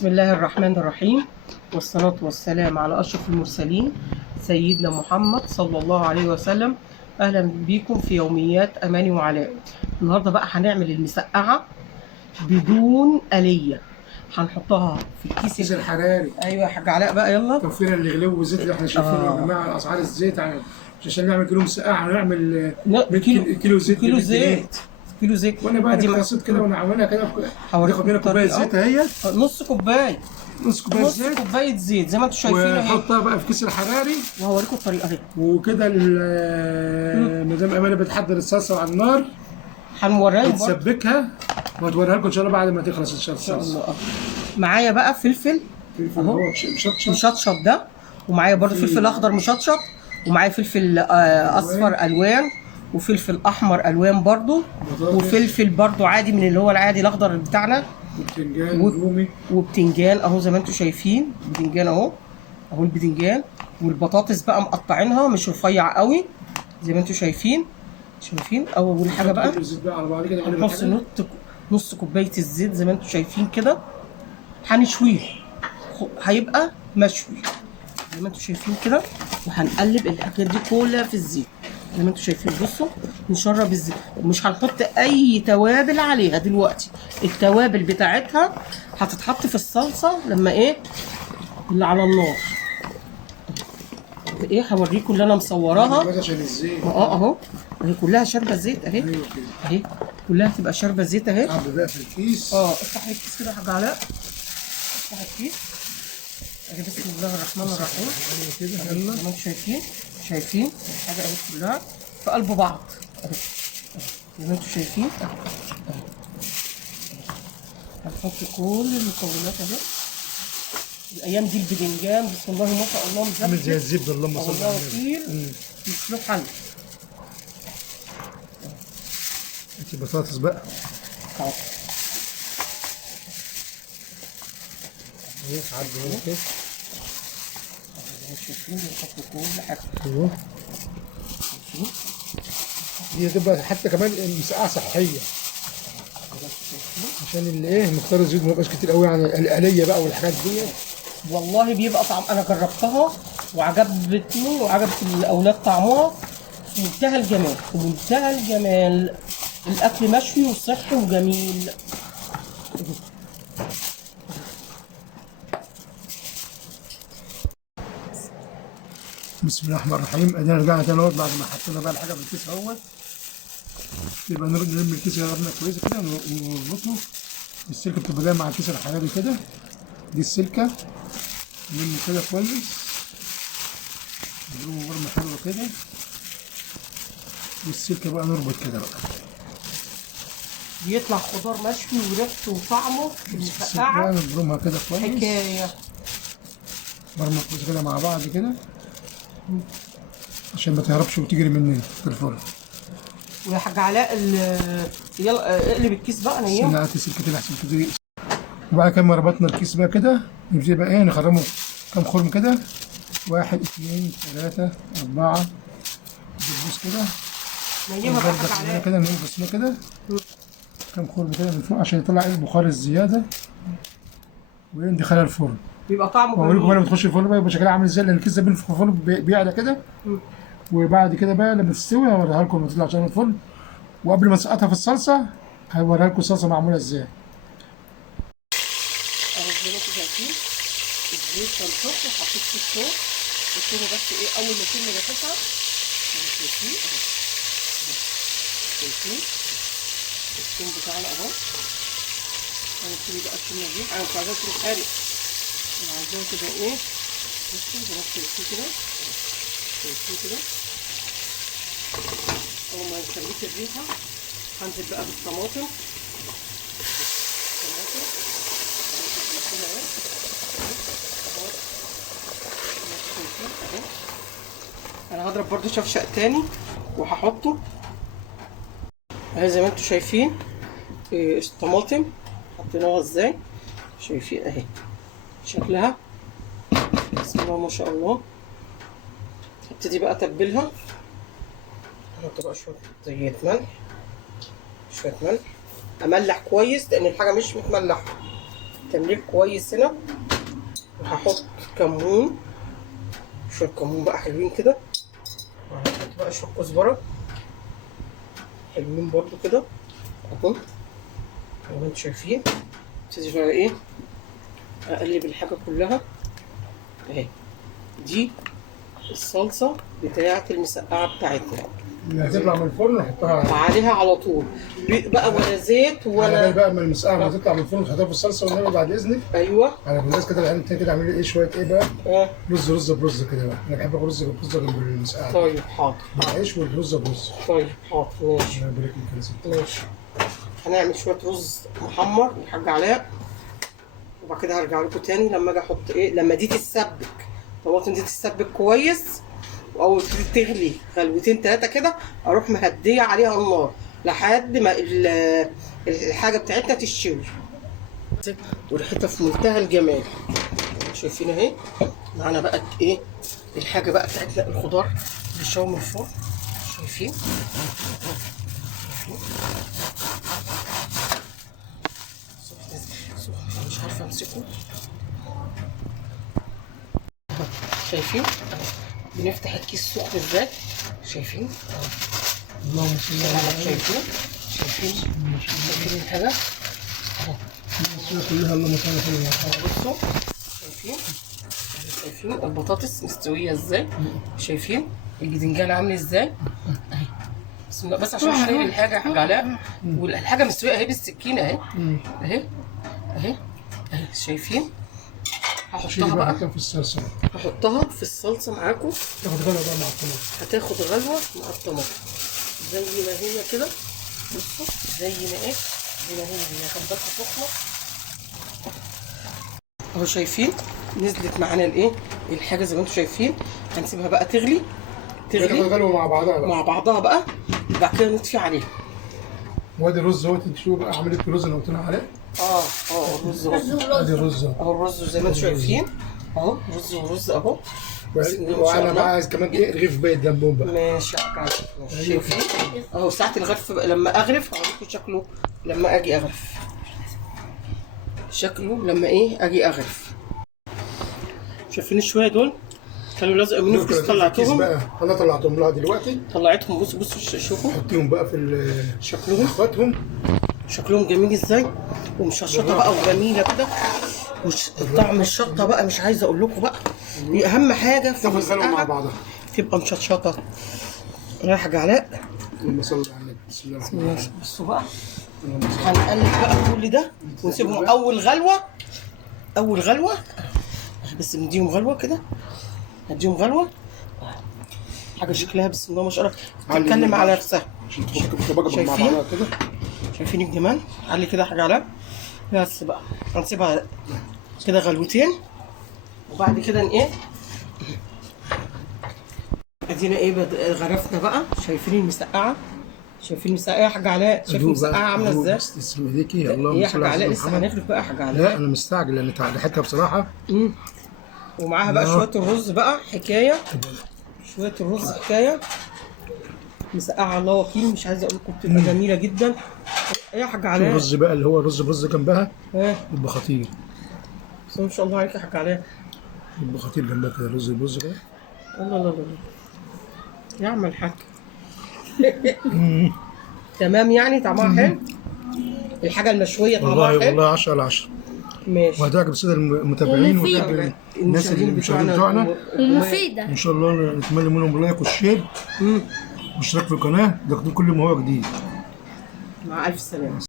بسم الله الرحمن الرحيم، والصلاة والسلام على أشرف المرسلين سيدنا محمد صلى الله عليه وسلم. أهلا بيكم في يوميات أماني وعلاء. النهاردة بقى هنعمل المسقعة بدون آلية. هنحطها في الكيس الحراري. أيوة يا حاج علاء بقى يلا. توفيرا للغلو والزيت اللي احنا شايفينه يا جماعة، أسعار الزيت عشان نعمل كيلو مسقعة هنعمل كيلو زيت. كيلو زيت. وانا بقى قصيت كده وانا عاملها كده هاخد هنا كوبايه زيت اهي، نص كوبايه زيت، كوبايه زيت زي ما انتم شايفين اهي، واحطها بقى في كيس الحراري وهوريكم الطريقه اهي. وكده مدام امانه بتحضر الصلصه على النار، هنوريها بتسبكها وهتوريها لكم ان شاء الله بعد ما تخلص ان شاء الله. معايا بقى فلفل اهو مشطشط ده، ومعايا برضو فلفل اخضر مشطشط، ومعايا فلفل اصفر الوان، وفلفل احمر الوان برضو، وفلفل برضو عادي من اللي هو العادي الاخضر بتاعنا، وبتنجان رومي، وبتنجان اهو زي ما انتم شايفين. بتنجان اهو البتنجان، والبطاطس بقى مقطعينها مش رفيع قوي زي ما انتم شايفين. اول حاجه بقى هنحط نص كوبايه الزيت زي ما انتم شايفين كده، هنشويه هيبقى مشوي زي ما انتم شايفين كده، وهنقلب الحاجات دي كلها في الزيت زي ما انتم شايفين. بصوا نشرب الزيت، مش هنحط اي توابل عليها دلوقتي، التوابل بتاعتها هتتحط في الصلصه لما اللي على النار. هوريكم اللي انا مصوراها اهو، اهي كلها شاربه زيت اهي كلها هتبقى شاربه زيت اهي. بقى في الكيس افتح الكيس كده يا حاج علاء، افتح الكيس اهي. بسم الله الرحمن الرحيم كده يلا زي ما انتم شايفين الحاجه اهي كلها في قلب بعض اهي زي ما انتم شايفين اهي. هنحط كل المكونات اهي. الايام دي البدنجان بسم الله ما شاء الله عامل زي الزبده، اللهم صل على النبي، مش له حل. انتي بطاطس بقى اهو عدي هنا كده شايفين بنحط كل حاجه ايوه. دي هتبقى حتى كمان مسقعه صحيه عشان اللي مقدار الزيوت ما يبقاش كتير قوي عن الآلية بقى والحاجات دي. والله بيبقى طعم، انا جربتها وعجبتني وعجبت الاولاد طعمها في منتهى الجمال. الاكل مشوي وصحي وجميل. بسم الله الرحمن الرحيم. ادينا رجعنا تاني بعد ما حطينا بقى الحاجه في الكيس اهوت، يبقى نلم الكيس يا كويسه كده ونربطه. السلكه بتبقى جايه مع الكيس الحراري كده، دي السلكه نلمه كده كويس، نضربه ورمه حلوه كده، والسلكه بقى نربط كده بقى، بيطلع خضار مشوي وريحته وطعمه في المسقعه نضربها كده كويس حكايه. برمه كويس كده مع بعض كده عشان ما تهربش وتجري مننا في الفرن. ويا حاج علاء يلا اقلب الكيس بقى نيم. استنى هات السلكه كده احسن تدري. وبعد كده ما ربطنا الكيس بقى كده نبتدي بقى نخرمه كام خرم كده، 1 2 3 4 دبوس كده نيمها بقى حاج علاء كده، نقص كده كام خرم كده من فوق عشان يطلع البخار الزياده وندخلها الفرن. بيبقى طعمه جميل. واوريكم لما تخش الفرن بقى يبقى شكلها عامل ازاي، لان الكيس ده في الفرن بيعلى كده. وبعد كده بقى لما تستوي هوريها لكم لما تطلع عشان الفرن، وقبل ما اسقطها في الصلصه هوريها لكم الصلصه معموله ازاي. اهو زي ما انتم شايفين الزيت كان سخن وحطيت فيه الثوم، الثوم بس اول ما يتم ريحتها شايفين الثوم بتاعنا اهو. هنبتدي بقى الثوم دي انا مش عايزاه يكون حارق، انا عايزاه كده بصوا زي ما انتم شايفين كده اول ما يخليك الريحه هنزل بقى بالطماطم. انا هضرب برضو شفشق تاني وهحطه اهي زي ما انتم شايفين. الطماطم حطيناها ازاي شايفين اهي شكلها بسم الله ما شاء الله. هبتدي بقى اتبلها، احط بقى شويه ملح، املح كويس لان الحاجه مش متملحه. تمليح كويس هنا. وهحط كمون، شويه كمون بقى حلوين كده، وهحط بقى شويه كزبره حلوين برضو كده اهو زي ما انتم شايفين. ابتدي بقى ايه اقلب الحاجه كلها اهي. دي الصلصه بتاعه المسقعه بتاعتنا اللي هتطلع من الفرن نحطها عليها على طول بقى، ولا زيت على ولا بقى من المسقعه ما تطلع من الفرن نحطها في الصلصه ونعمل بعد اذنك. ايوه على الناس كده العين التانية كده اعملي ايه شويه ايه بقى اه. رز برز كده بقى. انا بحب الرز برز جنب المسقعه. طيب حاضر. العيش والرز برز. طيب حاضر ماشي. الله يبارك لك يا ست. ماشي. هنعمل شويه رز محمر الحاج علاء، وبعد كده هرجع لكم تاني لما اجي احط ايه، لما دي تتسبك الطماطم دي تتسبك كويس، واول تغلي غلوتين 3 كده اروح مهديه عليها النار لحد ما الحاجه بتاعتنا تشوي وريحتها في منتهى الجمال. شايفين اهي. معانا بقى ايه الحاجه بقى بتاعتنا، الخضار بيشوي من الفرن. شايفين مش عارفه امسكه. شايفين بنفتح الكيس سخن ازاي. شايفين اللهم صل على النبي. شايفين الحاجه اهو كلها اللهم صل على النبي. بصوا شايفين البطاطس مستويه ازاي. شايفين الباذنجان عامل ازاي. بسم الله. بس عشان اشيل الحاجه يا حاج علاء، والحاجه مستويه اهي بالسكينه اهي اهي اهي اهي. شايفين هحطها بقى في الصلصه. هحطها في الصلصه معاكم. تاخد غلوه بقى مع الطماطم. هتاخد غلوه مع الطماطم زي ما هي كده. بصوا زي ما ايه، زي ما هي كانت بس سخنه اهو. شايفين نزلت معانا الايه الحاجه زي ما انتم شايفين. هنسيبها بقى تغلي تاخد غلوه مع بعضها بقى. مع بعضها بقى، بعد كده نطفي عليها. وادي الرز اهو. تشوفوا بقى عمليه الرز اللي قلت لنا عليه. الرز ادي الرز اهو. الرز زي ما انتم شايفين اهو، رز ورز اهو. وانا بقى عايز كمان ايه رغيف بايت جنبهم بقى. ماشي يا عم. شايفين اهو ساعة الغرف بقى لما اغرف هوريكم شكله لما اجي اغرف. شكله لما ايه اجي اغرف. شايفين شويه دول كانوا لازقين مني في الكيس. طلعتهم بقى. انا طلعتهم لها دلوقتي. طلعتهم. بصوا شوفوا حطيهم بقى في شكلهم. اخواتهم شكلهم جميل ازاي، ومشطشطه بقى وجميله كده. طعم الشطه بقى مش عايزه اقول لكم بقى. دي اهم حاجه في تاخد غلوه مع بعضها، تبقى مشطشطه. يا حاج علاء اللهم صل على النبي. بسم الله الرحمن الرحيم. بصوا بقى هنقلب بقى كل ده ونسيبهم اول غلوه بس نديهم غلوه كده. نديهم غلوه حاجه شكلها بسم الله ما شاء الله تتكلم على نفسها. شايفين كده. شايفين الجمال. علي كده حاجه على بس بقى. هنسيبها كده غلوتين وبعد كده ايه ادينا ايه غرفنا بقى. شايفين المسقعه. شايفين المسقعه يا حاج علاء. شايفين المسقعه عامله ازاي. تسلم ايديكي. اللهم يا صل حاج على علاء سيدنا لسه محمد. هنغرف بقى يا حاج علاء. لا انا مستعجل لان ريحتها بصراحه. ومعاها بقى شويه الرز بقى حكايه. شويه الرز حكايه. مسقعه الله وكيل مش عايزه اقول لكم بتبقى جميله جدا. ايه يا حاج علاء. الرز بقى اللي هو الرز برز جنبها يبقى خطير. بس ما شاء الله عليك يا حاج علاء. يبقى خطير جنبها كده الرز البرز كده. الله الله الله يا عم الحاج. تمام يعني طعمها حلو. الحاجه المشويه طعمها حلو. والله 10 على 10. ماشي. وهتعجب الساده المتابعين وتعجب الناس المشاهدين بتوعنا. ومفيدة ان شاء الله نتمنى منهم اللايك والشير والاشتراك في القناه. ده كل ما هو جديد. مع الف سلامه.